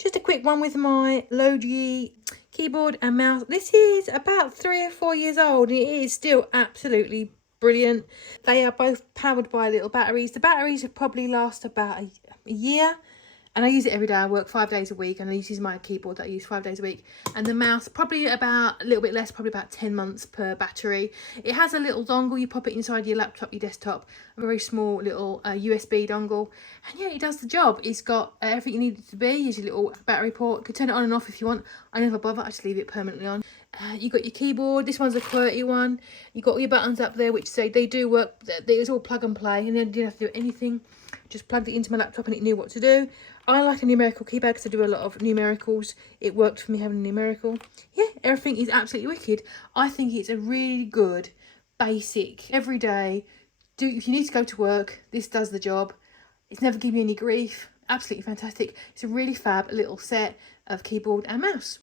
Just a quick one with my Logi keyboard and mouse. This is about 3 or 4 years old and it is still absolutely brilliant. They are both powered by little batteries. The batteries have probably last about a year. And I use it every day. I work 5 days a week and this is my keyboard that I use 5 days a week. And the mouse, probably about a little bit less, probably about 10 months per battery. It has a little dongle. You pop it inside your laptop, your desktop. A very small little USB dongle. And yeah, it does the job. It's got everything you need it to be. Here's your little battery port. You can turn it on and off if you want. I never bother. I just leave it permanently on. You got your keyboard. This one's a QWERTY one. You got all your buttons up there, which say they do work. It's all plug and play. And then you didn't have to do anything. Just plugged it into my laptop and it knew what to do. I like a numerical keypad because I do a lot of numericals. It worked for me having a numerical. Yeah, everything is absolutely wicked. I think it's a really good, basic, everyday. If you need to go to work, this does the job. It's never given me any grief. Absolutely fantastic. It's a really fab little set of keyboard and mouse.